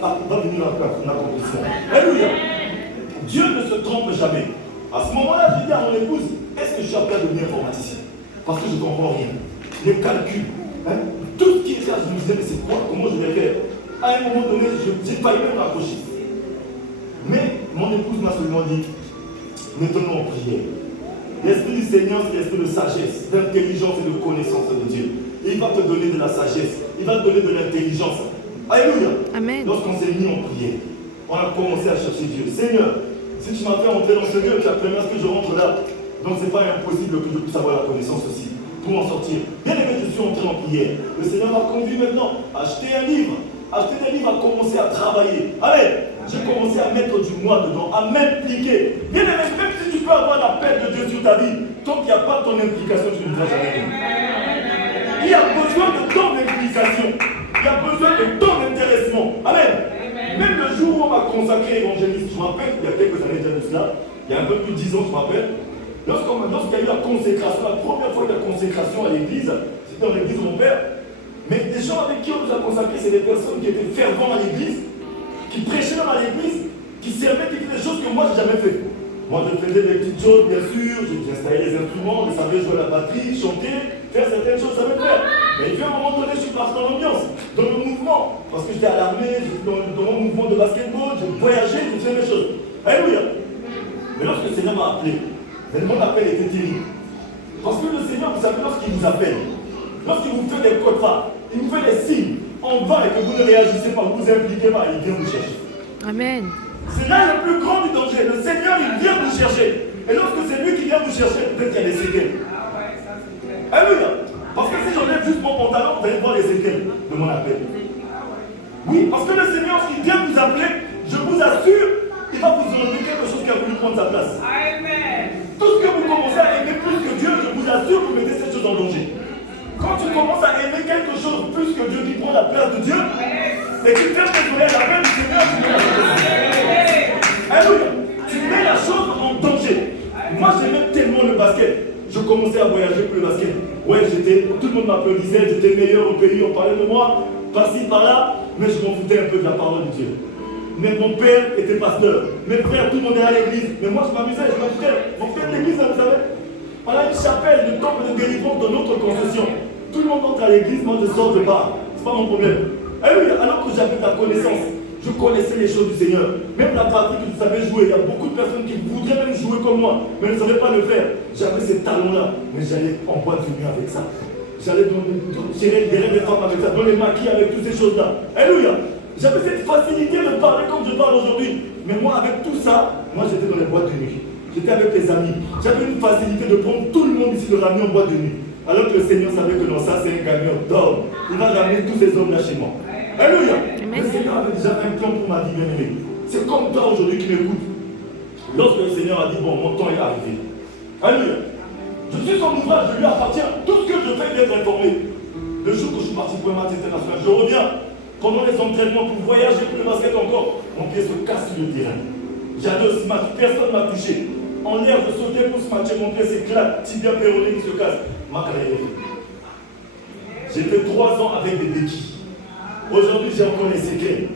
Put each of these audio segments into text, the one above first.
va venir en accomplissement. Alléluia. Dieu ne se trompe jamais. À ce moment-là, j'ai dit à mon épouse, est-ce que je suis appelé à devenir informaticien? Parce que je ne comprends rien. Les calculs, tout ce qui est ça, je me disais, mais c'est quoi? Comment je vais faire? À un moment donné, j'ai failli même raccrocher. Mais mon épouse m'a seulement dit, mettons-nous en prière. L'esprit du Seigneur, c'est l'esprit de sagesse, d'intelligence et de connaissance de Dieu. Et il va te donner de la sagesse, il va te donner de l'intelligence. Alléluia. Amen. Lorsqu'on s'est mis en prière, on a commencé à chercher Dieu. Seigneur, si tu m'as fait entrer dans ce lieu, tu as permis à ce que je rentre là. Donc ce n'est pas impossible que je puisse avoir la connaissance aussi, pour en sortir. Bien aimé, je suis entré en prière. Le Seigneur m'a conduit maintenant à acheter un livre. Acheter des livres, à commencer à travailler. Allez, j'ai commencé à mettre du moi dedans, à m'impliquer. Bien aimé, même si tu peux avoir l'appel de Dieu sur ta vie, tant qu'il n'y a pas ton implication, tu ne vas jamais. Il y a besoin de ton implication. Il y a besoin de ton intéressement. Amen. Même le jour où on m'a consacré évangéliste, je me rappelle, il y a quelques années déjà de cela, il y a un peu plus de 10 ans, je me rappelle, lorsqu'il y a eu la consécration, la première fois de la consécration à l'église, c'était dans l'église de mon père, mais les gens avec qui on nous a consacré, c'est des personnes qui étaient fervents à l'église, qui prêchaient dans l'église, qui servaient, qui faisaient des choses que moi, je n'ai jamais fait. Moi, je faisais des petites choses, bien sûr, j'installais les instruments, je savais jouer la batterie, chanter, faire certaines choses, ça me faire. Mais puis à un moment donné, je suis parti dans l'ambiance, dans le mouvement. Parce que j'étais à l'armée, j'étais dans mon mouvement de basketball, j'ai voyagé, j'ai fait des choses. Alléluia. Mais lorsque le Seigneur m'a appelé, mon appel était terrible. Parce que le Seigneur, vous savez, lorsqu'il vous appelle, lorsqu'il vous fait des quotas, il vous fait des signes en vain et que vous ne réagissez pas, vous ne vous impliquez pas, il vient vous chercher. Amen. C'est là le plus grand du danger. Le Seigneur, il vient vous chercher. Et lorsque c'est lui qui vient vous chercher, peut-être qu'il y a des séquelles. Ah ouais, ça c'est clair. Alléluia. Parce que si j'enlève juste mon pantalon, vous allez voir les séquelles de mon appel. Oui, parce que le Seigneur, s'il vient vous appeler, je vous assure, il va vous enlever quelque chose qui a voulu prendre sa place. Amen. Tout ce que vous commencez à aimer plus que Dieu, je vous assure, vous mettez cette chose en danger. Quand tu commences à aimer quelque chose plus que Dieu qui prend la place de Dieu, et tu fermes tes oreilles à la main du Seigneur, tu mets la chose. Alléluia. Tu mets la chose en danger. Moi, j'aimais tellement le basket. Je commençais à voyager pour le basket. Ouais, tout le monde m'applaudissait, j'étais meilleur au pays, on parlait de moi, par-ci, par-là, mais je m'en foutais un peu de la parole de Dieu. Mais mon père était pasteur, mes frères, tout le monde est à l'église, mais moi je m'amusais, je m'amusais. Mon frère de l'église, vous savez, on a une chapelle de temple de délivrance dans notre concession. Tout le monde entre à l'église, moi je sors de bar, c'est pas mon problème. Et oui, alors que j'avais la connaissance, je connaissais les choses du Seigneur. Même la pratique, je savais jouer. Il y a beaucoup de personnes qui voudraient même jouer comme moi, mais ne savaient pas le faire. J'avais ces talents-là, mais j'allais en boîte de nuit avec ça. J'allais derrière les femmes avec ça, dans les maquis avec toutes ces choses-là. Alléluia. J'avais cette facilité de parler comme je parle aujourd'hui. Mais moi, avec tout ça, moi j'étais dans les boîtes de nuit. J'étais avec les amis. J'avais une facilité de prendre tout le monde ici, de ramener en boîte de nuit. Alors que le Seigneur savait que non, ça c'est un camion d'hommes. Il va ramener tous ces hommes-là chez moi. Alléluia. Le Seigneur avait déjà un plan pour ma vie bien-aimée. C'est comme toi aujourd'hui qui m'écoute. Lorsque le Seigneur a dit, bon, mon temps est arrivé. Alléluia. Je suis son ouvrage, je lui appartiens. Tout ce que je fais d'être informé. Le jour que je suis parti pour un match international, je reviens. Pendant les entraînements, pour voyager pour le basket encore, mon pied se casse sur le terrain. J'allais au match, personne ne m'a touché. En l'air, je sautais pour ce match, mon pied s'éclate, tibia péroné qui se casse. Ma carrière est finie. J'ai fait 3 ans avec des béquilles. Aujourd'hui, j'ai encore les séquelles.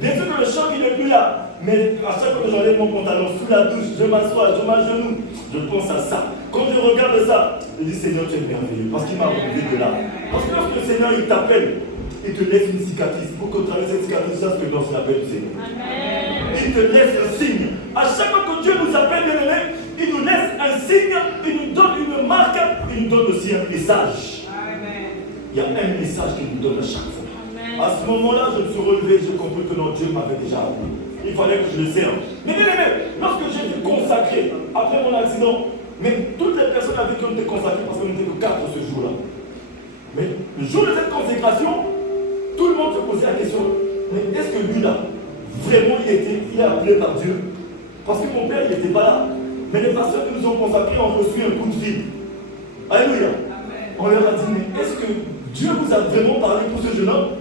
Bien sûr que le choc, il n'est plus là. Mais à chaque fois que j'enlève mon pantalon sous la douche, je m'assois, je m'agenouille, je pense à ça. Quand je regarde ça, je dis Seigneur, tu es merveilleux. Parce qu'il m'a relevé de là. Parce que lorsque le Seigneur, il t'appelle, il te laisse une cicatrice. Pour qu'au travers de cette cicatrice, ça, c'est que dans l'appel du Seigneur. Amen. Il te laisse un signe. À chaque fois que Dieu nous appelle, bien aimé, il nous laisse un signe, il nous donne une marque, il nous donne aussi un message. Amen. Il y a un message qu'il nous donne à chaque fois. Amen. À ce moment-là, je me suis relevé, j'ai compris que non, Dieu m'avait déjà appelé. Il fallait que je le serve. Mais bien aimé, lorsque j'ai été consacré, après mon accident, mais toutes les personnes avec qui on était consacrées, parce qu'on n'était que 4 ce jour-là. Mais le jour de cette consécration, tout le monde se posait la question, mais est-ce que lui là, vraiment il est appelé par Dieu? Parce que mon père il n'était pas là. Mais les pasteurs qui nous ont consacrés ont reçu un coup de fil. Alléluia. On leur a dit, mais est-ce que Dieu vous a vraiment parlé pour ce jeune homme?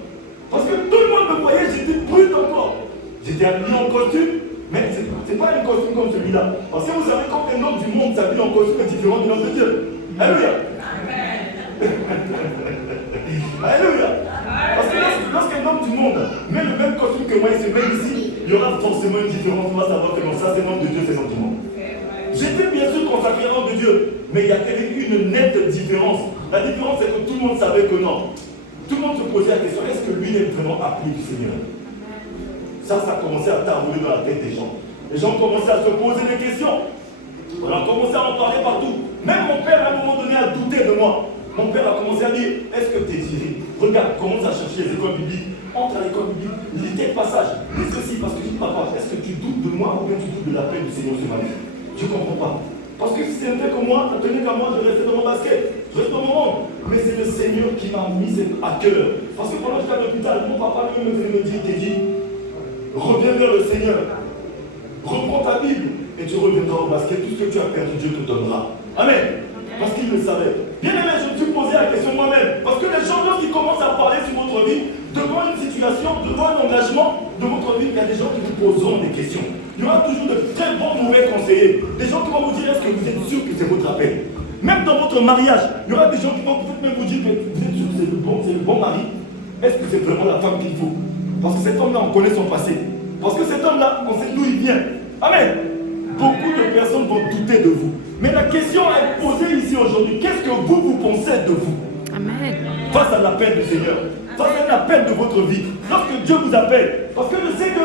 Parce que tout le monde me voyait, j'étais brut encore. J'étais habillé en costume, mais ce n'est pas un costume comme celui-là. Parce que vous savez, quand un homme du monde s'habille en costume est différent de l'homme de Dieu. Alléluia. Alléluia. Parce que lorsqu'un homme du monde monde met le même costume que moi et se met ici, il y aura forcément une différence. On va savoir que non, ça c'est l'homme de Dieu, c'est l'homme du monde. J'étais bien sûr consacré à l'homme de Dieu, mais il y avait une nette différence. La différence, c'est que tout le monde savait que non. Tout le monde se posait la question, est-ce que lui est vraiment appelé du Seigneur? Ça a commencé à t'arrouler dans la tête des gens. Les gens commençaient à se poser des questions. On a commencé à en parler partout. Même mon père, à un moment donné, a douté de moi. Mon père a commencé à dire, est-ce que tu es tiré? Regarde, commence à chercher les écoles bibliques. Entre à l'école biblique, lis quelques passages. Lis ceci, parce que je dis, papa, est-ce que tu doutes de moi ou bien tu doutes de l'appel du Seigneur sur ma vie? Je ne comprends pas. Parce que si c'était comme moi, tenez qu'à moi, je restais dans mon basket. Je reste dans mon monde. Mais c'est le Seigneur qui m'a mis à cœur. Parce que pendant que j'étais à l'hôpital, mon papa lui me venait me dire, t'es dit, reviens vers le Seigneur. Reprends ta Bible et tu reviendras au basket. Tout ce que tu as perdu, Dieu te donnera. Amen. Parce qu'il le savait. Bien aimé, je me suis posé la question moi-même. Parce que les gens, lorsqu'ils commencent à parler sur votre vie, devant une situation, devant un engagement de votre vie, il y a des gens qui vous poseront des questions. Il y aura toujours de très bons mauvais conseillers. Des gens qui vont vous dire, est-ce que vous êtes sûr que c'est votre appel? Même dans votre mariage, il y aura des gens qui vont peut-être même vous dire que vous êtes sûr que c'est le bon mari. Est-ce que c'est vraiment la femme qu'il faut? Parce que cet homme-là, on connaît son passé. Parce que cet homme-là, on sait d'où il vient. Amen. Beaucoup de personnes vont douter de vous. Mais la question à être posée ici aujourd'hui, qu'est-ce que vous pensez de vous? Amen. Face à l'appel du Seigneur, face à l'appel de votre vie, lorsque Dieu vous appelle. Parce que je sais que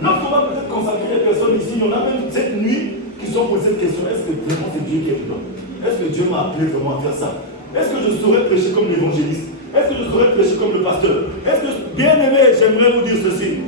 lorsqu'on va peut-être consacrer les personnes ici, il y en a même cette nuit qui sont posées cette question, est-ce que vraiment c'est Dieu qui est dedans? Est-ce que Dieu m'a appelé vraiment à faire ça? Est-ce que je saurais prêcher comme l'évangéliste? Est-ce que je saurais prêcher comme le pasteur? Est-ce que, bien aimé, j'aimerais vous dire ceci.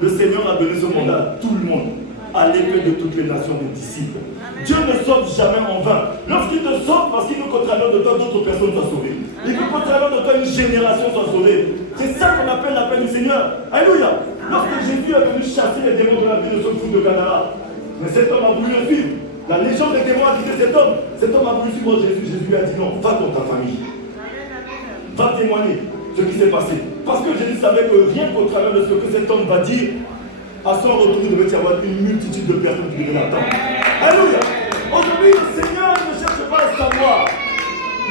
Le Seigneur a donné ce mandat à tout le monde. Allez faire de toutes les nations des disciples. Dieu ne sauve jamais en vain. Lorsqu'il te sauve, parce qu'il veut qu'au travers de toi, d'autres personnes soient sauvées. Il veut qu'au travers de toi, une génération soit sauvée. C'est ça qu'on appelle l'appel du Seigneur. Alléluia. Lorsque Jésus est venu chasser les démons de la ville de ce fou de Gadara, mais cet homme a voulu le suivre. La légende des démons a quitté cet homme. Cet homme a voulu suivre Jésus. Jésus lui a dit non, va dans ta famille. Va témoigner ce qui s'est passé. Parce que Jésus savait que rien qu'au travers de ce que cet homme va dire, à son retour, il devait y avoir une multitude de personnes qui devaient l'attendre. Alléluia. Aujourd'hui, le Seigneur ne cherche pas à savoir.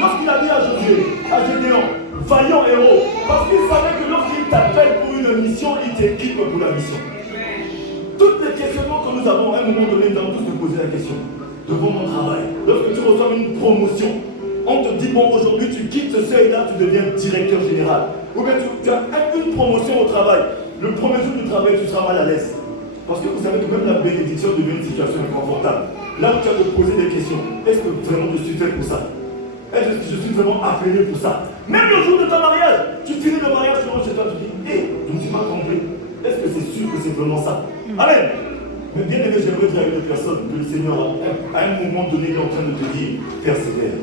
Lorsqu'il a dit à Josué, à Gédéon, vaillant héros, parce qu'il savait que lorsqu'il t'appelle pour une mission, il t'équipe pour la mission. Toutes les questionnements que nous avons, à un moment donné, nous allons tous nous poser la question. Devant mon travail, lorsque tu reçois une promotion, on te dit, bon, aujourd'hui, tu quittes ce seuil-là, tu deviens directeur général. Ou bien tu as une promotion au travail. Le premier jour du travail, tu seras mal à l'aise. Parce que vous savez que même la bénédiction devient une situation inconfortable. Là où tu vas te poser des questions, est-ce que vraiment je suis fait pour ça? Est-ce que je suis vraiment appelé pour ça? Même le jour de ton mariage, tu finis le mariage, tu rentres chez toi, tu dis, hé, je ne suis pas trompé. Est-ce que c'est sûr que c'est vraiment ça? Amen. Mais bien aimé, j'aimerais dire à une personne que le Seigneur, à un moment donné, est en train de te dire, persévère.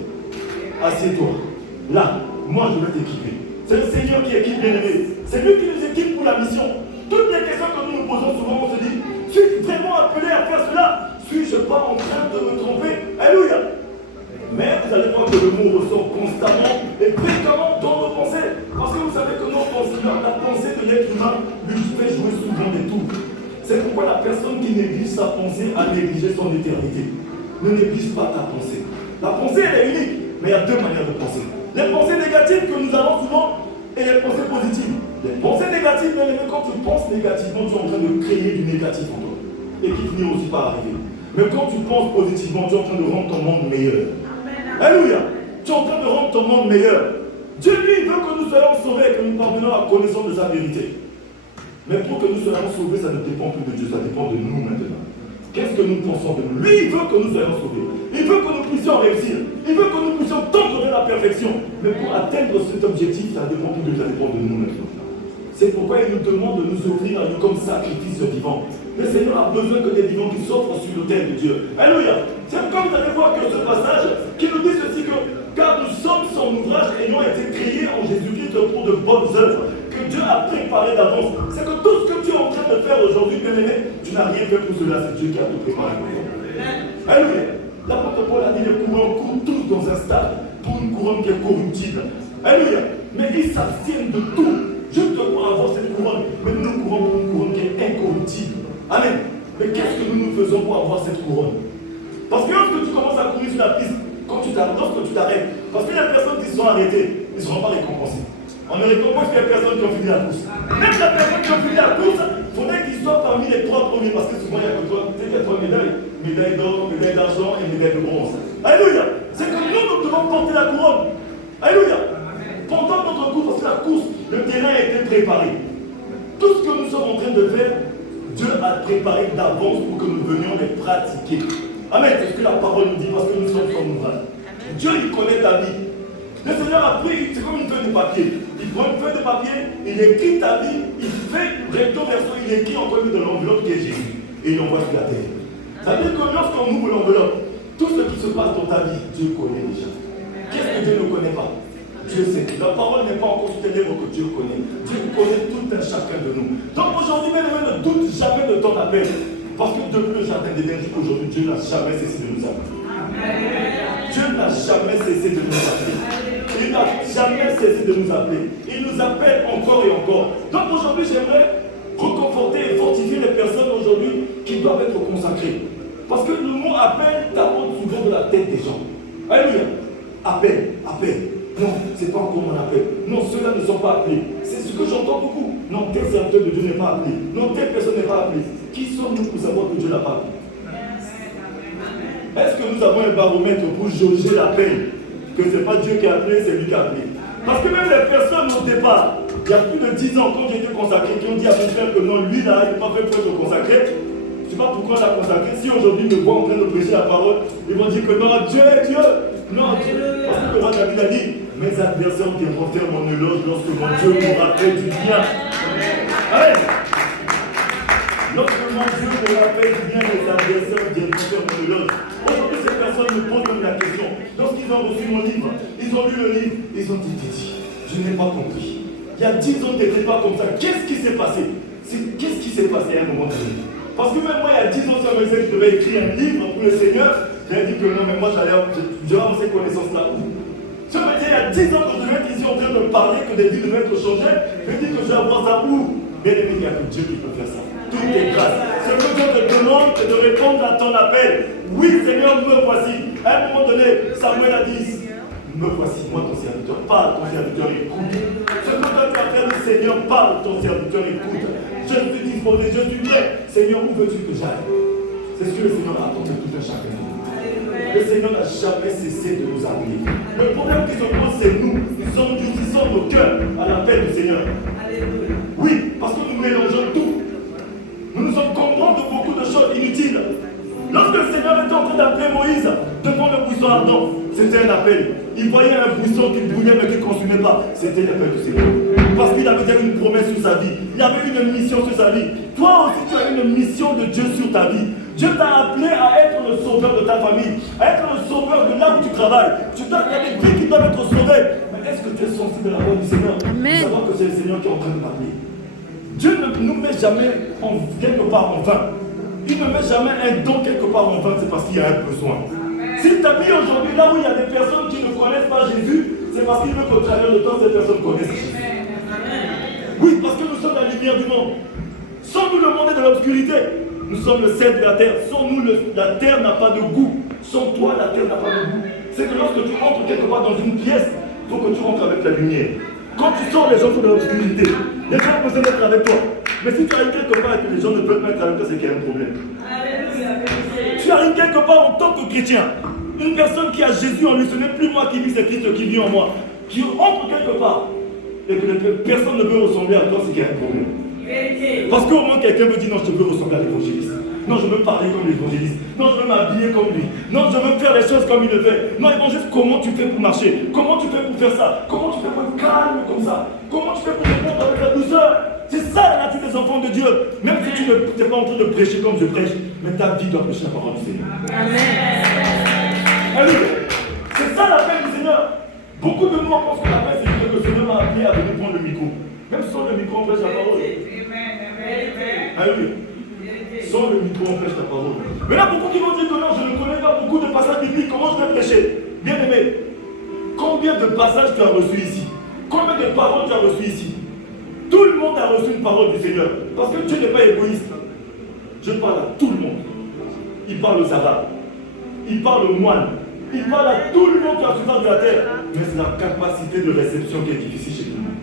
Assieds-toi. Là, moi je vais t'équiper. C'est le Seigneur qui équipe, bien aimé. C'est lui qui nous équipe pour la mission. Toutes les questions que nous nous posons souvent, on se dit, suis-je vraiment appelé à faire cela? Suis-je pas en train de me tromper? Alléluia. Mais vous allez voir que le mot ressort constamment et fréquemment dans nos pensées. Parce que vous savez que nos pensées, la pensée de l'être humain lui fait jouer souvent des tours. C'est pourquoi la personne qui néglige sa pensée a négligé son éternité. Ne néglige pas ta pensée. La pensée, elle est unique, mais il y a deux manières de penser. Les pensées négatives que nous avons souvent et les pensées positives. Les pensées négatives, mais quand tu penses négativement, tu es en train de créer du négatif en toi. Et qui finit aussi par arriver. Mais quand tu penses positivement, tu es en train de rendre ton monde meilleur. Alléluia. Tu es en train de rendre ton monde meilleur. Dieu, lui, veut que nous soyons sauvés et que nous parvenions à la connaissance de sa vérité. Mais pour que nous soyons sauvés, ça ne dépend plus de Dieu, ça dépend de nous maintenant. Qu'est-ce que nous pensons de nous? Lui, il veut que nous soyons sauvés. Il veut que nous puissions réussir. Il veut que nous puissions tendre vers la perfection. Mais pour atteindre cet objectif, ça dépend plus de Dieu, ça dépend de nous maintenant. C'est pourquoi il nous demande de nous offrir à lui comme sacrifice vivant. Le Seigneur a besoin que des vivants qui s'offrent sur l'autel de Dieu. Alléluia. C'est comme vous allez voir que ce passage qui nous dit ceci que car nous sommes son ouvrage ayant été créés en Jésus-Christ pour de bonnes œuvres que Dieu a préparé d'avance. C'est que tout ce que tu es en train de faire aujourd'hui, bien aimé, tu n'as rien fait pour cela, c'est Dieu qui a tout préparé pour toi. Alléluia. L'apôtre Paul a dit les courants courent tous dans un stade pour une couronne qui est corruptible. Alléluia. Mais ils s'abstiennent de tout juste pour avoir cette couronne. Mais nous nous courons pour une couronne qui est incorruptible. Amen. Mais qu'est-ce que nous faisons pour avoir cette couronne? Parce que lorsque tu commences à courir sur la piste, lorsque tu t'arrêtes, parce que les personnes qui sont arrêtées, ils ne seront pas récompensées. On ne récompense que les personnes qui ont fini la course. Même la personne qui a fini la course, il faudrait qu'il soit parmi les 3 premiers, parce que souvent il y a 3 médailles. Médaille d'or, médaille d'argent et médaille de bronze. Alléluia. C'est que nous devons porter la couronne. Alléluia. Pendant notre course, parce que la course, le terrain a été préparé. Tout ce que nous sommes en train de faire, Dieu a préparé d'avance pour que nous venions les pratiquer. Amen. C'est ce que la parole nous dit, parce que nous sommes son ouvrage. Dieu, il connaît ta vie. Le Seigneur a pris, c'est comme une feuille de papier. Il prend une feuille de papier, il écrit ta vie, il fait recto verso, il écrit en premier de l'enveloppe qui est Jésus. Et il l'envoie sur la terre. Ça veut dire que lorsqu'on ouvre l'enveloppe, tout ce qui se passe dans ta vie, Dieu connaît déjà. Qu'est-ce que Dieu ne connaît pas? Dieu sait. La parole n'est pas encore sur tes lèvres que Dieu connaît. Dieu connaît tout un chacun de nous. Donc aujourd'hui, même ne doute jamais de ton appel. Parce que depuis le jardin d'Éden jusqu'aujourd'hui, Dieu n'a jamais cessé de nous appeler. Dieu n'a jamais cessé de nous appeler. Il n'a jamais cessé de nous appeler. Il nous appelle encore et encore. Donc aujourd'hui, j'aimerais reconforter et fortifier les personnes aujourd'hui qui doivent être consacrées. Parce que le mot appel t'apporte souvent de la tête des gens. Alléluia. Appel, appel. Non, ce n'est pas encore mon appel. Non, ceux-là ne sont pas appelés. C'est ce que j'entends beaucoup. Non, tel serviteur de Dieu n'est pas appelé. Non, telle personne n'est pas appelée. Qui sommes-nous pour savoir que Dieu n'a pas appelé? Est-ce que nous avons un baromètre pour jauger l'appel? Que ce n'est pas Dieu qui a appelé, c'est lui qui a appelé. Parce que même les personnes au départ, il y a plus de 10 ans, quand j'ai été consacré, qui ont dit à mon frère que non, lui là, il n'est pas fait pour être consacré. Je ne sais pas pourquoi on l'a consacré. Si aujourd'hui ils me voient en train de prêcher la parole, ils vont dire que non, Dieu est Dieu. Non, Dieu. Parce que le roi David a dit, mes adversaires viendront faire mon éloge lorsque mon Dieu m'aura fait du bien. Amen. Lorsque mon Dieu m'aura fait du bien, mes adversaires viendront faire mon éloge. Aujourd'hui, ces personnes me posent même la question. Lorsqu'ils ont reçu mon livre, ils ont lu le livre, ils ont dit, je n'ai pas compris. Il y a 10 ans, tu n'étais pas comme ça. Qu'est-ce qui s'est passé? Qu'est-ce qui s'est passé à un moment donné? Parce que même moi, il y a 10 ans, ça me disait que je devais écrire un livre pour le Seigneur. J'ai dit que non, mais moi, j'allais avoir ces connaissances-là où? Je me disais, il y a 10 ans que je devais être ici en train de parler, que des vies devaient être changées. Je dis que je vais avoir ça où? Bien aimé, il n'y a que Dieu qui peut faire ça. Tout est grâce. Ce que Dieu te demande, c'est de répondre à ton appel. Oui, Seigneur, me voici. À un moment donné, Samuel a dit, me voici, moi ton serviteur. Parle, ton serviteur, écoute. Ce que toi tu as fait, le Seigneur, parle, ton serviteur, écoute. Je suis disposé, je suis prêt. Seigneur, où veux-tu que j'aille? C'est ce que le Seigneur attend de tout un chacun. Le Seigneur n'a jamais cessé de nous appeler. Le problème qui se pose, c'est nous. Nous endurcissons nos cœurs à l'appel du Seigneur. Oui, parce que nous mélangeons tout. Nous nous sommes contents de beaucoup de choses inutiles. Lorsque le Seigneur était en train d'appeler Moïse devant le buisson ardent, c'était un appel. Il voyait un buisson qui brûlait mais qui ne consumait pas. C'était l'appel du Seigneur. Parce qu'il avait déjà une promesse sur sa vie. Il avait une mission sur sa vie. Toi aussi, tu as une mission de Dieu sur ta vie. Dieu t'a appelé à être le sauveur de ta famille, à être le sauveur de là où tu travailles. Il y a des vies qui doivent être sauvées. Mais est-ce que tu es sensible à la voix du Seigneur? Amen. Savoir que c'est le Seigneur qui est en train de parler. Dieu ne nous met jamais quelque part en vain. Il ne met jamais un don quelque part en vain, c'est parce qu'il y a un besoin. S'il t'a mis aujourd'hui là où il y a des personnes qui ne connaissent pas Jésus, c'est parce qu'il veut qu'au travers de toi, ces personnes connaissent Jésus. Oui, parce que nous sommes la lumière du monde. Sans nous le monde de l'obscurité, nous sommes le sel de la terre. Sans nous, la terre n'a pas de goût. Sans toi, la terre n'a pas de goût. C'est que lorsque tu entres quelque part dans une pièce, il faut que tu rentres avec la lumière. Quand tu sors, les gens sont dans l'obscurité. Les gens peuvent être avec toi. Mais si tu arrives quelque part et que les gens ne peuvent pas être avec toi, c'est qu'il y a un problème. Tu arrives quelque part en tant que chrétien. Une personne qui a Jésus en lui, ce n'est plus moi qui vis, c'est Christ qui vit en moi. Tu entres quelque part et que personne ne veut ressembler à toi, c'est qu'il y a un problème. Parce qu'au moins quelqu'un me dit non, je veux ressembler à l'évangéliste. Non, je veux parler comme l'évangéliste. Non, je veux m'habiller comme lui. Non, je veux faire les choses comme il le fait. Non, évangéliste, comment tu fais pour marcher? Comment tu fais pour faire ça? Comment tu fais pour être calme comme ça? Comment tu fais pour répondre avec la douceur? C'est ça la nature des enfants de Dieu. Même si tu n'es pas en train de prêcher comme je prêche, mais ta vie doit prêcher la parole du Seigneur. Amen. Allez, c'est ça l'appel du Seigneur. Beaucoup de nous pensent que l'appel, c'est que le Seigneur m'a appelé à venir prendre le micro. Même sans le micro, on prêche la parole. Alléluia. Sans le micro, on prêche la parole. Mais là, beaucoup qui vont dire que non, je ne connais pas beaucoup de passages bibliques, comment je vais prêcher? Bien aimé, combien de passages tu as reçus ici? Combien de paroles tu as reçues ici? Tout le monde a reçu une parole du Seigneur. Parce que Dieu n'est pas égoïste. Je parle à tout le monde. Il parle aux Arabes. Il parle aux moines. Il parle à tout le monde qui a souffert de la terre. Mais c'est la capacité de réception qui est difficile chez tout le monde.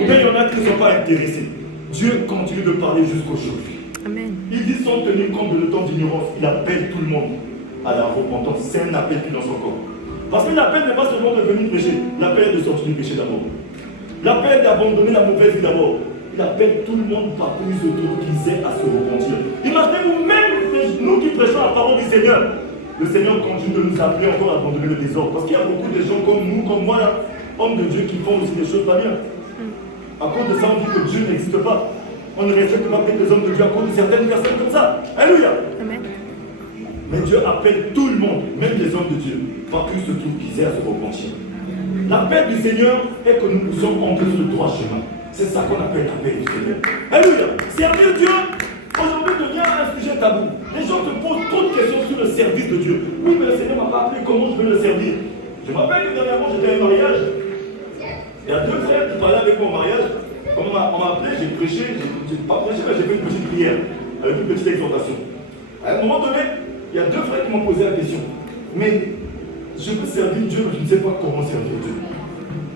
Ou bien il y en a qui ne sont pas intéressés. Dieu continue de parler jusqu'aujourd'hui. Amen. Il dit sans tenir compte de le temps d'ignorance. Il appelle tout le monde à la repentance. C'est un appel qui dans son corps. Parce que l'appel n'est pas seulement de venir prêcher. L'appel est de sortir du péché d'abord. L'appel est d'abandonner la mauvaise vie d'abord. Il appelle tout le monde par plus autour qu'ils aient à se repentir. Imaginez-vous, même nous qui prêchons la parole du Seigneur, le Seigneur continue de nous appeler encore à abandonner le désordre. Parce qu'il y a beaucoup de gens comme nous, comme moi, là, hommes de Dieu, qui font aussi des choses pas bien. À cause de ça, on dit que Dieu n'existe pas. On ne respecte pas les hommes de Dieu à cause de certaines personnes comme ça. Alléluia. Amen. Mais Dieu appelle tout le monde, même les hommes de Dieu, par plus de tout qu'ils aient à se repentir. L'appel du Seigneur est que nous sommes entrés sur le droit chemin. C'est ça qu'on appelle l'appel du Seigneur. Alléluia. Servir Dieu, aujourd'hui, devient un sujet tabou. Les gens te posent trop de questions sur le service de Dieu. Oui, mais le Seigneur m'a pas appelé, comment je vais le servir? Je me rappelle que dernièrement, j'étais à un mariage. Il y a deux frères qui parlaient avec mon mariage. Quand on m'a appelé, j'ai prêché, j'ai pas prêché, mais j'ai fait une petite prière, avec une petite exhortation. À un moment donné, il y a deux frères qui m'ont posé la question. Mais je veux servir Dieu, mais je ne sais pas comment servir Dieu.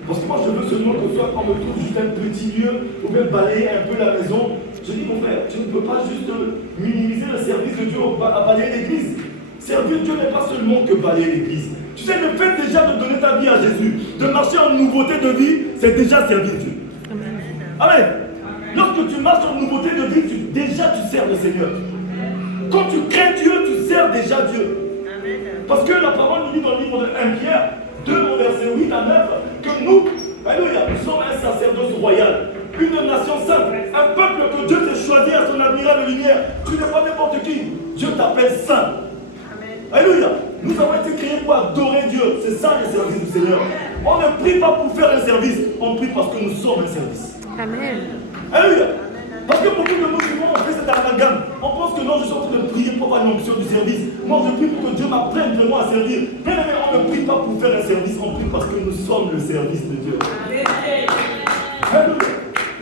Parce que moi, je veux seulement que soit on me trouve juste un petit lieu, ou même balayer un peu la maison. Je dis, mon frère, tu ne peux pas juste minimiser le service de Dieu à balayer l'église. Servir Dieu n'est pas seulement que balayer l'église. Tu sais, le fait déjà de donner ta vie à Jésus, de marcher en nouveauté de vie, c'est déjà servir Dieu. Amen. Lorsque tu marches en nouveauté de vie, déjà tu sers le Seigneur. Quand tu crains Dieu, tu sers déjà Dieu. Parce que la parole nous dit dans le livre de 1 Pierre 2, au verset 8 à 9, que nous, alléluia, nous sommes un sacerdoce royal, une nation sainte, un peuple que Dieu t'a choisi à son admirable lumière. Tu n'es pas n'importe qui. Dieu t'appelle saint. Alléluia. Nous avons été créés pour adorer Dieu. C'est ça le service du Seigneur. On ne prie pas pour faire un service, on prie parce que nous sommes un service. Amen. Alléluia. Parce que beaucoup de nous, souvent, on fait cet amalgame. On pense que non, je suis en train de prier pour avoir l'onction du service. Moi, je prie pour que Dieu m'apprenne vraiment à servir. Mais on ne prie pas pour faire un service, on prie parce que nous sommes le service de Dieu. Alléluia.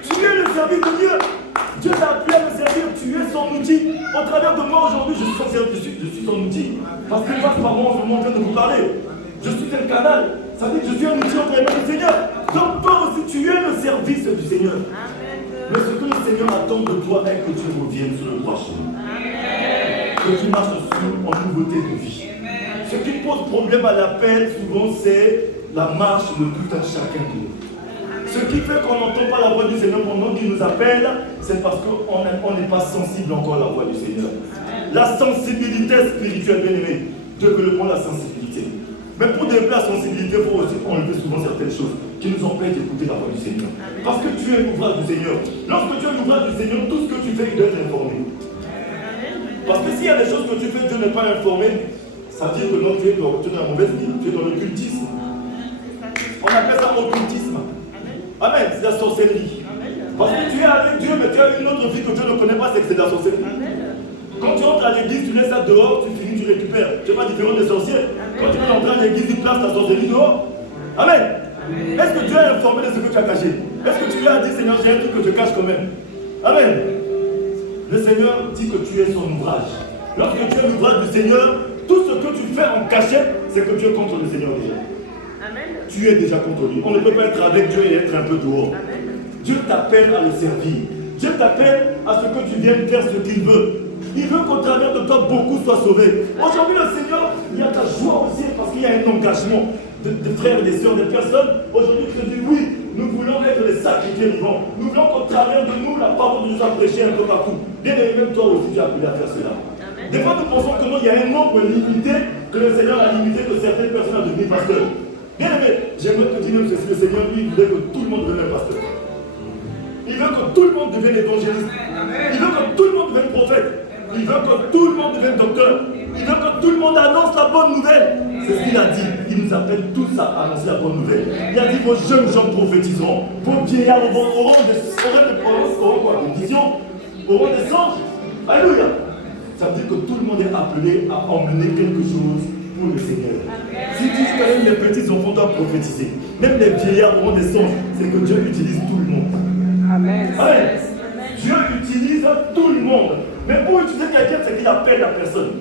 Tu es le service de Dieu. Dieu t'a appelé à me servir, tu es son outil. Au travers de moi aujourd'hui, je suis son service, je suis son outil. Parce qu'il passe par moi en ce moment en train de vous parler. Je suis un canal. Ça veut dire que je suis un outil entre les mains du Seigneur. Donc toi aussi, tu es le service du Seigneur. Mais ce que le Seigneur attend de toi est que tu reviennes sur le droit chemin. Que tu marches en nouveauté de vie. Ce qui pose problème à l'appel, souvent, c'est la marche de tout un chacun de nous. Ce qui fait qu'on n'entend pas la voix du Seigneur pendant qu'il nous appelle, c'est parce qu'on n'est pas sensible encore à la voix du Seigneur. La sensibilité spirituelle, bien aimée, développons la sensibilité. Mais pour développer la sensibilité, il faut aussi enlever souvent certaines choses qui nous empêchent d'écouter la voix du Seigneur. Parce que tu es l'ouvrage du Seigneur. Lorsque tu es l'ouvrage du Seigneur, tout ce que tu fais, il doit être informé. Parce que s'il y a des choses que tu fais, Dieu n'est pas informé, ça veut dire que non, tu es dans la mauvaise vie, tu es dans l'occultisme. On appelle ça occultisme. Amen, c'est la sorcellerie. Parce que tu es avec Dieu, mais tu as une autre vie que Dieu ne connaît pas, c'est que c'est de la sorcellerie. Quand tu entres à l'église, tu laisses ça dehors, tu finis, tu récupères. Tu n'es pas différent des sorciers. Quand tu veux entrer à l'église, tu places ta sorcellerie dehors. Amen. Est-ce que Dieu est informé de ce que tu as caché? Est-ce que tu lui as dit, Seigneur, j'ai un truc que je cache quand même? Amen. Le Seigneur dit que tu es son ouvrage. Lorsque tu es l'ouvrage du Seigneur, tout ce que tu fais en cachette, c'est que tu es contre le Seigneur déjà. Amen. Tu es déjà contre lui. On ne peut pas être avec Dieu et être un peu dehors. Amen. Dieu t'appelle à le servir. Dieu t'appelle à ce que tu viennes faire ce qu'il veut. Il veut qu'au travers de toi, beaucoup soient sauvés. Aujourd'hui, le Seigneur, il y a ta joie aussi parce qu'il y a un engagement de frères et de sœurs, de personnes. Aujourd'hui, tu te dis oui, nous voulons être les sacrifiés vivants. Nous voulons qu'au travers de nous, la parole nous a prêché un peu partout. Bien aimé, même toi aussi, tu as appelé à faire cela. Amen. Des fois, nous pensons que non, il y a un nombre limité que le Seigneur a limité que certaines personnes ont devenu pasteurs. Bien aimé, j'aimerais te dire même que le Seigneur, lui, il voulait que tout le monde devienne pasteur. Il veut que tout le monde devienne évangéliste. Il veut que tout le monde devienne prophète. Il veut que tout le monde devienne docteur. Il veut que tout le monde annonce la bonne nouvelle. C'est ce qu'il a dit. Il nous appelle tous à annoncer la bonne nouvelle. Il a dit vos jeunes gens prophétiseront. Vos vieillards auront des visions, auront des songes. Alléluia. Ça veut dire que tout le monde est appelé à emmener quelque chose pour le Seigneur. Si disent que même les petits enfants doivent prophétiser, même les vieillards auront des songes, c'est que Dieu utilise tout le monde. Amen. Amen. Dieu utilise tout le monde. Mais pour utiliser quelqu'un, c'est qu'il appelle la personne.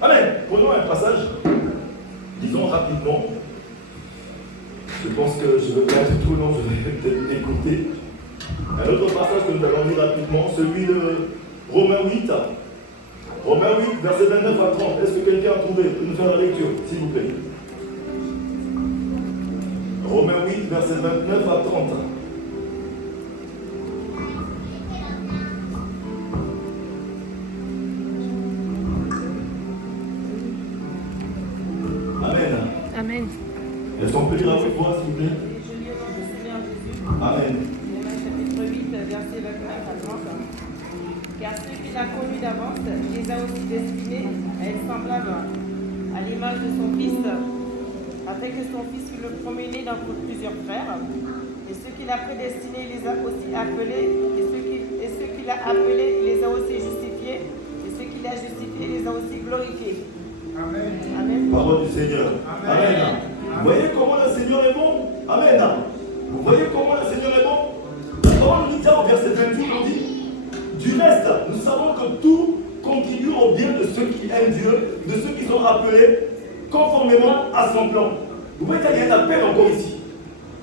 Amen. Prenons un passage, disons rapidement. Je pense que je ne veux pas être tout long, je vais peut-être écouter. Un autre passage que nous allons lire rapidement, celui de Romains 8. Romains 8, versets 29 à 30. Est-ce que quelqu'un a trouvé? Peut nous faire la lecture, s'il vous plaît. Romains 8, versets 29 à 30. Amen. Amen. Est-ce qu'on peut lire avec moi, s'il vous plaît? Je lis au nom du Seigneur Jésus. Amen. Romains chapitre 8, verset 29 à 30. Car ceux qu'il a connus d'avance, il les a aussi destinés à être semblables à l'image de son Fils, afin que son Fils fût le premier-né d'entre plusieurs frères. Et ceux qu'il a prédestinés, il les a aussi appelés. Et ceux qu'il a appelés, il les a aussi justifiés. Et ceux qu'il a justifiés, il les a aussi glorifiés. Amen. Amen. Parole du Seigneur. Amen. Vous voyez comment le Seigneur est bon? Amen. Vous voyez comment le Seigneur est bon? La parole nous dit au verset 28, on dit: du reste, nous savons que tout contribue au bien de ceux qui aiment Dieu, de ceux qui sont appelés conformément à son plan. Vous voyez qu'il y a un appel encore ici.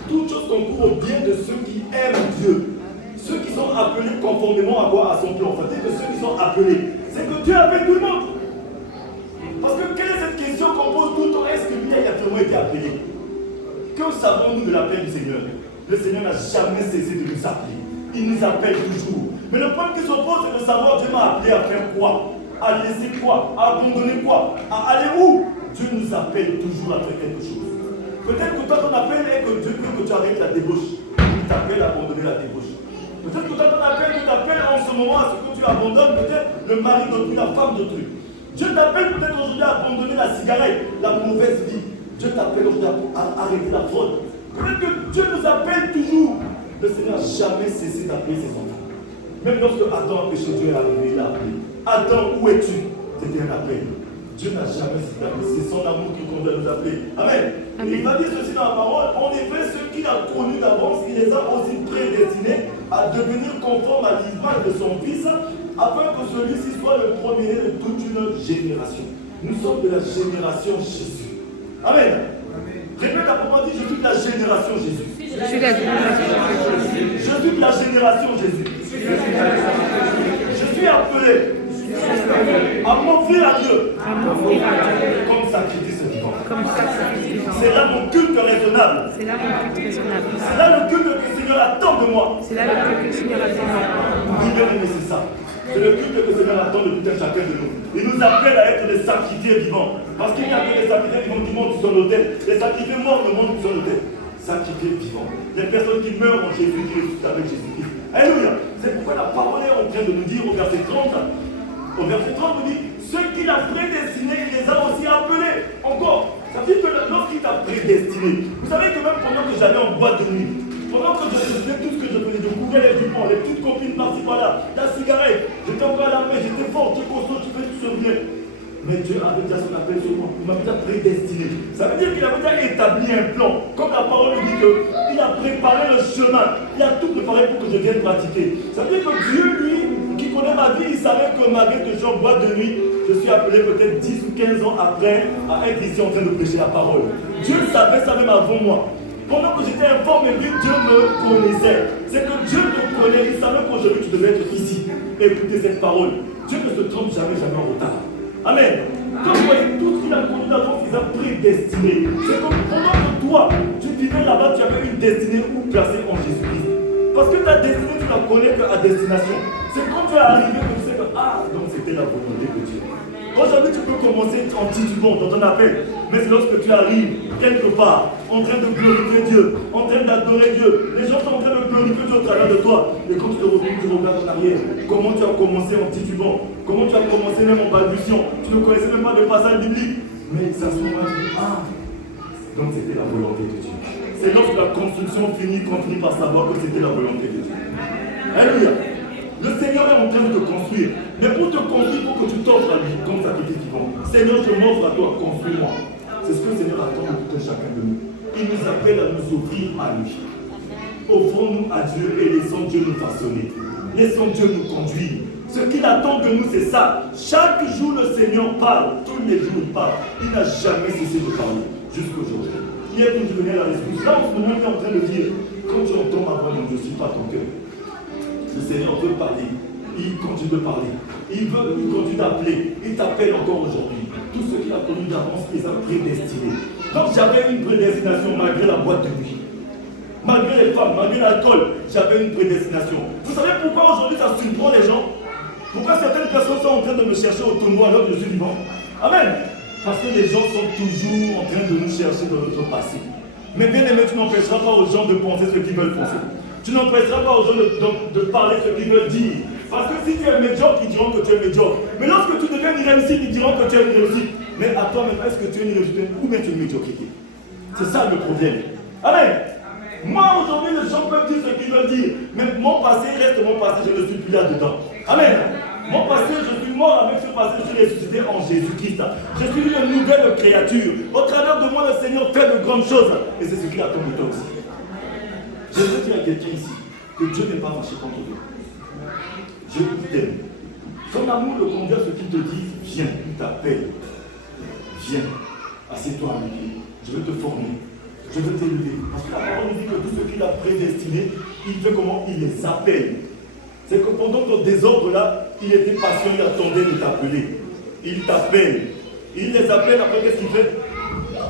Toute chose concourt au bien de ceux qui aiment Dieu. Ceux qui sont appelés conformément à quoi? À son plan. Ça veut dire que ceux qui sont appelés, c'est que Dieu appelle tout le monde. Parce que quelle est cette question qu'on pose tout le temps? Est-ce que lui a vraiment été appelé? Que savons-nous de l'appel du Seigneur? Le Seigneur n'a jamais cessé de nous appeler. Il nous appelle toujours. Mais le problème qui se pose, c'est de savoir Dieu m'a appelé à faire quoi? À laisser quoi? À abandonner quoi? À aller où? Dieu nous appelle toujours à faire quelque chose. Peut-être que toi ton appel est que Dieu veut que tu arrêtes la débauche. Il t'appelle à abandonner la débauche. Peut-être que toi ton appel, Dieu t'appelle en ce moment à ce que tu abandonnes peut-être le mari d'autrui, la femme d'autrui. Dieu t'appelle peut-être aujourd'hui à abandonner la cigarette, la mauvaise vie. Dieu t'appelle aujourd'hui à arrêter la fraude. Peut-être que Dieu nous appelle toujours. Le Seigneur n'a jamais cessé d'appeler ses enfants. Même lorsque Adam a péché, Dieu est arrivé, il l'a appelé. Adam, où es-tu? C'était un appel. Dieu n'a jamais cessé d'appeler. C'est son amour qui conduit à nous appeler. Amen. Amen. Il va dire ceci dans la parole. En effet, ceux qu'il a connus d'avance, il les a aussi prédestinés à devenir conformes à l'image de son Fils, afin que celui-ci soit le premier de toute une génération. Nous sommes de la génération Jésus. Amen. Répète à moi, dit: je suis de la génération Jésus. Je suis la génération Jésus. Je suis de la génération Jésus. Je suis appelé à m'offrir à Dieu À m'offrir à Dieu comme sacrifice vivant. comme sacrifice vivant. C'est là mon culte raisonnable. C'est là mon culte raisonnable. C'est là le culte que le Seigneur attend de moi. C'est là le culte que le Seigneur attend de moi. Oui, bien aimé, c'est ça. C'est le culte que le Seigneur attend de tout un chacun de nous. Il nous appelle à être des sacrifiés vivants. Parce qu'il n'y a que des sacrifiés vivants qui montent sur l'autel. Les sacrifiés morts ne montent sur l'autel. Sacrifiés vivants. Les personnes qui meurent en Jésus, qui ressuscitent avec Jésus-Christ. Alléluia. C'est pourquoi la parole est en train de nous dire au verset 30. Au verset 30, nous dit: ceux qu'il a prédestinés, il les a aussi appelés. Encore. Ça veut dire que lorsqu'il t'a prédestiné, vous savez que même pendant que j'allais en boîte de nuit, pendant que je faisais tout ce que je faisais, je couvrais les jupons, les petites copines par-ci par-là, la cigarette, j'étais encore à la main, j'étais fort, j'étais costaud, tu fais tout ce bien. Mais Dieu avait déjà son appel sur moi, il m'avait déjà prédestiné. Ça veut dire qu'il avait déjà établi un plan. Comme la parole nous dit qu'il a préparé le chemin, il a tout préparé pour que je vienne pratiquer. Ça veut dire que Dieu, lui, qui connaît ma vie, il savait que malgré que je suis en boîte de nuit, je suis appelé peut-être 10 ou 15 ans après à être ici en train de prêcher la parole. Dieu savait ça même avant moi. Pendant que j'étais informé, lui, Dieu me connaissait. C'est que Dieu te connaît, il savait qu'aujourd'hui tu devais être ici et écouter cette parole. Dieu ne se trompe jamais, jamais en retard. Amen. Comme vous voyez, tout ce qu'il a connu d'avance, il a prédestiné. C'est comme pendant que toi, tu vivais là-bas, tu avais une destinée où placée en Jésus-Christ. Parce que ta destinée, tu la connais qu'à destination. C'est quand tu es arrivé que tu sais que, donc c'était la volonté de Dieu. Aujourd'hui, tu peux commencer en titubant dans ton appel. Mais c'est lorsque tu arrives quelque part, en train de glorifier Dieu, en train d'adorer Dieu. Les gens sont en train de glorifier Dieu au travers de toi. Et quand tu te retrouves, tu regardes en arrière. Comment tu as commencé en titubant? Comment tu as commencé même en balbutiant? Tu ne connaissais même pas de passage biblique. Mais c'est à ce moment-là, tu dis, donc c'était la volonté de Dieu. C'est lorsque la construction finit qu'on finit par savoir que c'était la volonté de Dieu. Alléluia. Le Seigneur est en train de te construire. Mais pour te construire, il faut que tu t'offres à lui comme sacrifice vivant. Seigneur, je m'offre à toi, construis-moi. C'est ce que le Seigneur attend de tout chacun de nous. Il nous appelle à nous offrir à lui. Offrons-nous à Dieu et laissons Dieu nous façonner. Laissons Dieu nous conduire. Ce qu'il attend de nous, c'est ça. Chaque jour, le Seigneur parle. Tous les jours, il parle. Il n'a jamais cessé de parler. Jusqu'aujourd'hui. hier quand je venais à la rescousse, là en ce moment, il est en train de dire, quand tu entends ma voix, je ne suis pas ton cœur. Le Seigneur veut parler. Il continue de parler. Il continue d'appeler. Il t'appelle encore aujourd'hui. Tous ceux qu'il a connus d'avance, il les a prédestinés. Donc j'avais une prédestination malgré la boîte de nuit. Malgré les femmes, malgré l'alcool, j'avais une prédestination. Vous savez pourquoi aujourd'hui ça surprend les gens? Pourquoi certaines personnes sont en train de me chercher au tombeau alors que je suis vivant? Amen. Parce que les gens sont toujours en train de nous chercher dans notre passé. Mais bien aimé, tu n'empêcheras pas aux gens de penser ce qu'ils veulent penser. Tu n'empêcheras pas aux gens de parler ce qu'ils veulent dire. Parce que si tu es médiocre, ils diront que tu es médiocre. Mais lorsque tu deviens une réussite, ils diront que tu es une réussite. Mais à toi-même, est-ce que tu es une réussite ou bien tu es une médiocrité? C'est ça le problème. Amen. Moi, aujourd'hui, les gens peuvent dire ce qu'ils veulent dire. Mais mon passé reste mon passé, je ne suis plus là-dedans. Amen. Mon passé, je suis mort avec ce passé, je suis ressuscité en Jésus-Christ. Je suis une nouvelle créature. Au travers de moi, le Seigneur fait de grandes choses. Et c'est ce qu'il attend de toi aussi. Je veux dire à quelqu'un ici que Dieu n'est pas fâché contre toi. Je t'aime. Son amour le conduit à ce qu'il te dit, viens, il t'appelle. Viens, assieds-toi avec lui. Je veux te former. Je veux t'élever. Parce que la parole nous dit que tout ce qu'il a prédestiné, il fait comment? Il les appelle. C'est que pendant ton désordre là, il était patient, il attendait de t'appeler. Il t'appelle. Il les appelle, après qu'est-ce qu'il fait?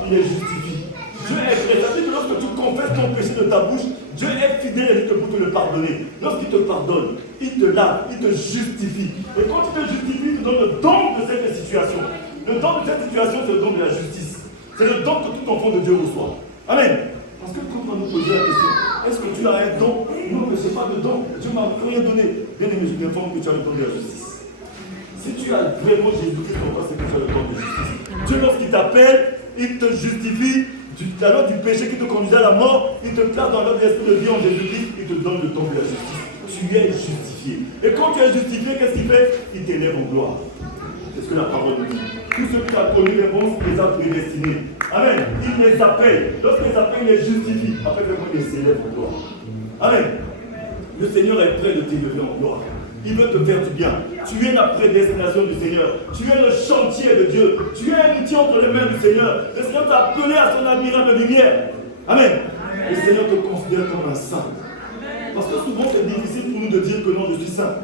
Il les justifie. Dieu est prêt. Ça veut dire que lorsque tu confesses ton péché de ta bouche, Dieu est fidèle et pour te le pardonner. Lorsqu'il te pardonne, il te lave, il te justifie. Et quand il te justifie, il te donne le don de cette situation. Le don de cette situation, c'est le don de la justice. C'est le don que tout enfant de Dieu reçoit. Amen. Parce que quand on nous pose la question, est-ce que tu as un don? Non, mais je n'ai pas de don. Dieu m'a rien donné. Bien aimé, je t'informe que tu as le don de la justice. Si tu as vraiment Jésus-Christ en toi, c'est que tu as le don de justice. Dieu, lorsqu'il t'appelle, il te justifie. La loi du péché qui te conduisait à la mort, il te place dans l'ordre de l'esprit de vie en Jésus-Christ, il te donne le don de la justice. Tu es justifié. Et quand tu es justifié, qu'est-ce qu'il fait? Il t'élève en gloire. C'est ce que la parole dit. Tous ceux qui ont connu les bons, il les a prédestinés. Amen. Il les appelle. Lorsqu'il les appelle, il les justifie. Après, il les élève en gloire. Amen. Le Seigneur est prêt de t'élever en gloire. Il veut te faire du bien. Tu es la prédestination du Seigneur. Tu es le chantier de Dieu. Tu es un outil entre les mains du Seigneur. Le Seigneur t'a appelé à son admirable lumière. Amen. Le Seigneur te considère comme un saint. Parce que souvent c'est difficile pour nous de dire que non, je suis saint.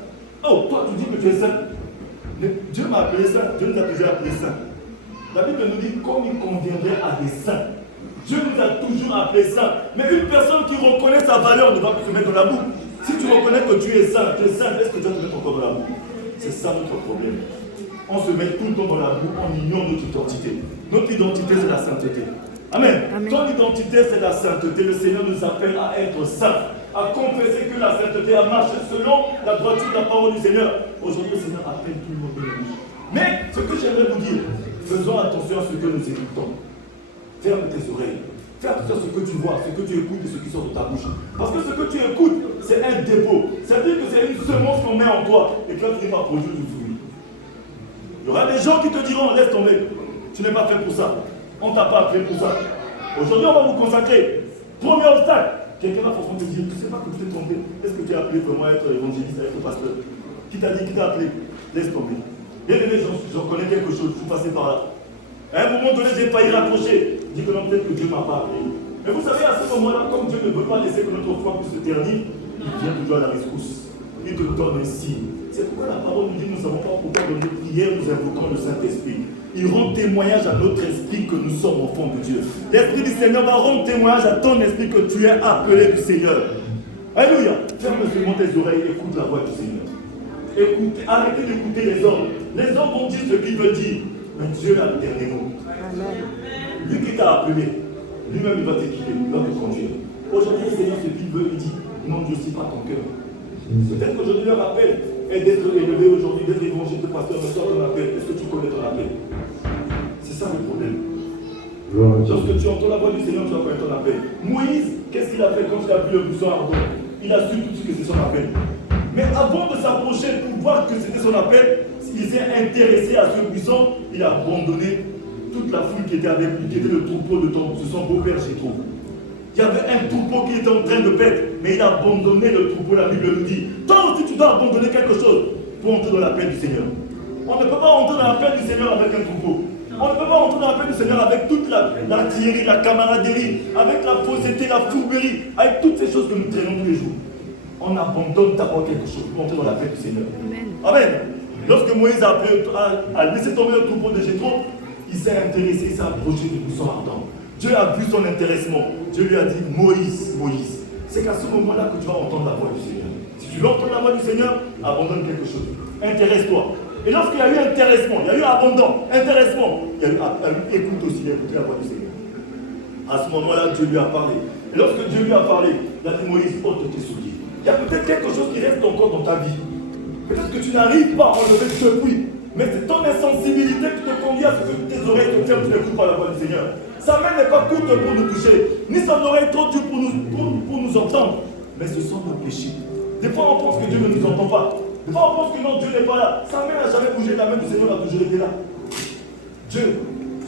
Oh, toi tu dis que tu es saint. Mais Dieu m'a appelé saint. Dieu nous a déjà appelé saint. La Bible nous dit comme il conviendrait à des saints. Dieu nous a toujours appelés saints. Mais une personne qui reconnaît sa valeur ne va plus se mettre dans la boue. Si tu reconnais que tu es saint, est-ce que tu vas te mettre encore dans la boue? C'est ça notre problème. On se met tout le temps dans la boue, on ignore notre identité. Notre identité, c'est la sainteté. Amen. Amen. Ton identité, c'est la sainteté. Le Seigneur nous appelle à être saints, à confesser que la sainteté a marché selon la droiture de la parole du Seigneur. Aujourd'hui, le Seigneur appelle tout le monde. Mais ce que j'aimerais vous dire, faisons attention à ce que nous écoutons. Ferme tes oreilles. Fais attention à ce que tu vois, ce que tu écoutes et ce qui sort de ta bouche. Parce que ce que tu écoutes, c'est un dépôt. Ça veut dire que c'est une semence qu'on met en toi et tu vas finir par produire du fruit. Il y aura des gens qui te diront, laisse tomber. Tu n'es pas fait pour ça. On ne t'a pas appelé pour ça. Aujourd'hui, on va vous consacrer. Premier obstacle. Quelqu'un va forcément te dire, tu ne sais pas que tu t'es trompé. Est-ce que tu es appelé vraiment à être évangéliste, à être pasteur? Qui t'a dit, qui t'a appelé? Laisse tomber. Bien aimé, j'en connais quelque chose. Je suis passé par là. À un moment donné, j'ai failli raccrocher. Je dis que non, peut-être que Dieu ne m'a pas appelé. Mais vous savez, à ce moment-là, comme Dieu ne veut pas laisser que notre foi puisse se ternir, il vient toujours à la rescousse. Il te donne un signe. C'est pourquoi la parole nous dit, nous ne savons pas pourquoi dans nos prières nous invoquons le Saint-Esprit. Il rend témoignage à notre esprit que nous sommes enfants de Dieu. L'Esprit du Seigneur va rendre témoignage à ton esprit que tu es appelé du Seigneur. Alléluia. Ferme seulement tes oreilles et écoute la voix du Seigneur. Écoute, arrêtez d'écouter les hommes. Les hommes vont dire ce qu'ils veulent dire. Mais Dieu a le dernier mot. Lui qui t'a appelé, lui-même il va t'équiper, il va te conduire. Aujourd'hui, le Seigneur, ce qu'il veut, il dit, non, Dieu, c'est pas ton cœur. Peut-être qu'aujourd'hui, leur appel est d'être élevé aujourd'hui, d'être évangéliste, pasteur, mais toi, ton appel, est-ce que tu connais ton appel? C'est ça le problème. Lorsque tu entends la voix du Seigneur, tu vas connaître ton appel. Moïse, qu'est-ce qu'il a fait quand il a vu le buisson ardent? Il a su tout de suite que c'est son appel. Mais avant de s'approcher pour voir que c'était son appel, il s'est intéressé à ce buisson, il a abandonné toute la foule qui était avec lui, qui était le troupeau de son beau-père Jétro. Il y avait un troupeau qui était en train de paître, mais il a abandonné le troupeau, la Bible nous dit. Toi aussi tu dois abandonner quelque chose pour entrer dans l'appel du Seigneur. On ne peut pas entrer dans l'appel du Seigneur avec un troupeau. On ne peut pas entrer dans la paix du Seigneur avec toute l'artillerie, la camaraderie, avec la fausseté, la fourberie, avec toutes ces choses que nous traînons tous les jours. On abandonne d'abord quelque chose pour entrer dans la paix du Seigneur. Amen. Lorsque Moïse a laissé tomber le troupeau de Jéthro, il s'est intéressé, il s'est approché de buisson ardent. Dieu a vu son intéressement. Dieu lui a dit, Moïse, Moïse. C'est qu'à ce moment-là que tu vas entendre la voix du Seigneur. Si tu veux entendre la voix du Seigneur, abandonne quelque chose. Intéresse-toi. Et lorsqu'il y a eu intéressement, il y a eu abondant, intéressement, il y a eu écoute aussi, il a écouté la voix du Seigneur. À ce moment-là, Dieu lui a parlé. Et lorsque Dieu lui a parlé, il a dit, Moïse, ôte tes souliers. Il y a peut-être quelque chose qui reste encore dans ta vie. Peut-être que tu n'arrives pas à enlever ce fruit, mais c'est ton insensibilité qui te conduit à ce que tes oreilles te ferment, tu n'écoutes pas la voix du Seigneur. Sa main n'est pas courte pour nous toucher, ni son oreille trop dure pour nous entendre, mais ce sont nos péchés. Des fois, on pense que Dieu ne nous entend pas. Des fois, on pense que non, Dieu n'est pas là. Sa main n'a jamais bougé, la main du Seigneur a toujours été là. Dieu,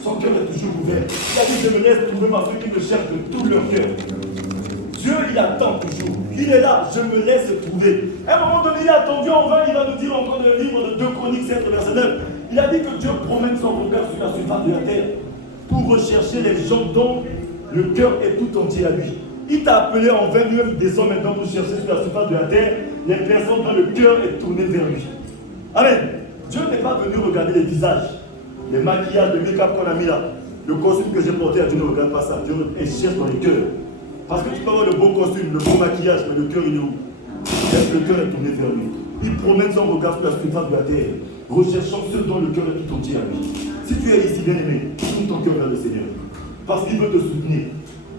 son cœur est toujours ouvert. Il a dit, je me laisse trouver par ceux qui me cherchent de tout leur cœur. Dieu, il attend toujours. Il est là, je me laisse trouver. À un moment donné, il a attendu en vain, il va nous dire encore dans le livre de 2 Chroniques 7, verset 9. Il a dit que Dieu promène son regard sur la surface de la terre pour rechercher les gens dont le cœur est tout entier à lui. Il t'a appelé en vain, lui-même descend maintenant pour chercher sur la surface de la terre les personnes dont le cœur est tourné vers lui. Amen. Dieu n'est pas venu regarder les visages, les maquillages, le make-up qu'on a mis là. Le costume que j'ai porté, Dieu ne regarde pas ça. Dieu cherche dans les cœurs. Parce que tu peux avoir le beau costume, le beau maquillage, mais le cœur il est où? Est-ce que le cœur est tourné vers lui? Il promène son regard sur la surface de la terre, recherchant ceux dont le cœur est tout entier à lui. Si tu es ici, bien aimé, tourne ton cœur vers le Seigneur. Parce qu'il veut te soutenir.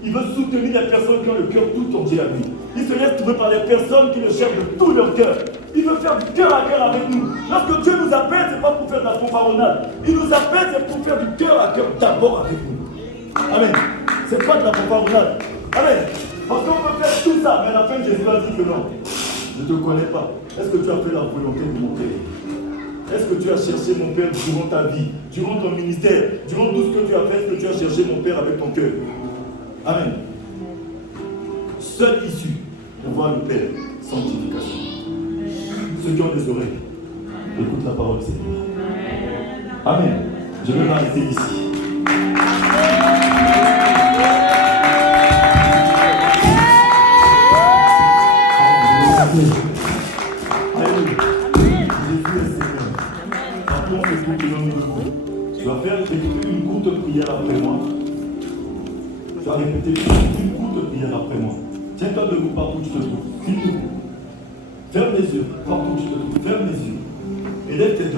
Il veut soutenir les personnes qui ont le cœur tout entier à lui. Il se laisse trouver par les personnes qui le cherchent de tout leur cœur. Il veut faire du cœur à cœur avec nous. Lorsque Dieu nous appelle, ce n'est pas pour faire de la fanfaronnade. Il nous appelle, c'est pour faire du cœur à cœur d'abord avec nous. Amen. Ce n'est pas de la fanfaronnade. Amen. Parce qu'on peut faire tout ça, mais à la fin, Jésus a dit que non. Je ne te connais pas. Est-ce que tu as fait la volonté de mon Père? Est-ce que tu as cherché mon Père durant ta vie, durant ton ministère, durant tout ce que tu as fait? Est-ce que tu as cherché mon Père avec ton cœur? Amen. Seule issue pour voir le Père, sanctification. Ceux qui ont des oreilles, écoute la parole du Seigneur. Amen. Je vais m'arrêter ici. Alléluia. Jésus est Seigneur. Maintenant, c'est tout que nous devons. Tu vas faire une courte prière après moi. Tu vas répéter une courte prière après moi. Tiens-toi debout partout où tu te trouves. S'il te plaît. Ferme les yeux partout où tu te trouves. Ferme les yeux. Et lève tes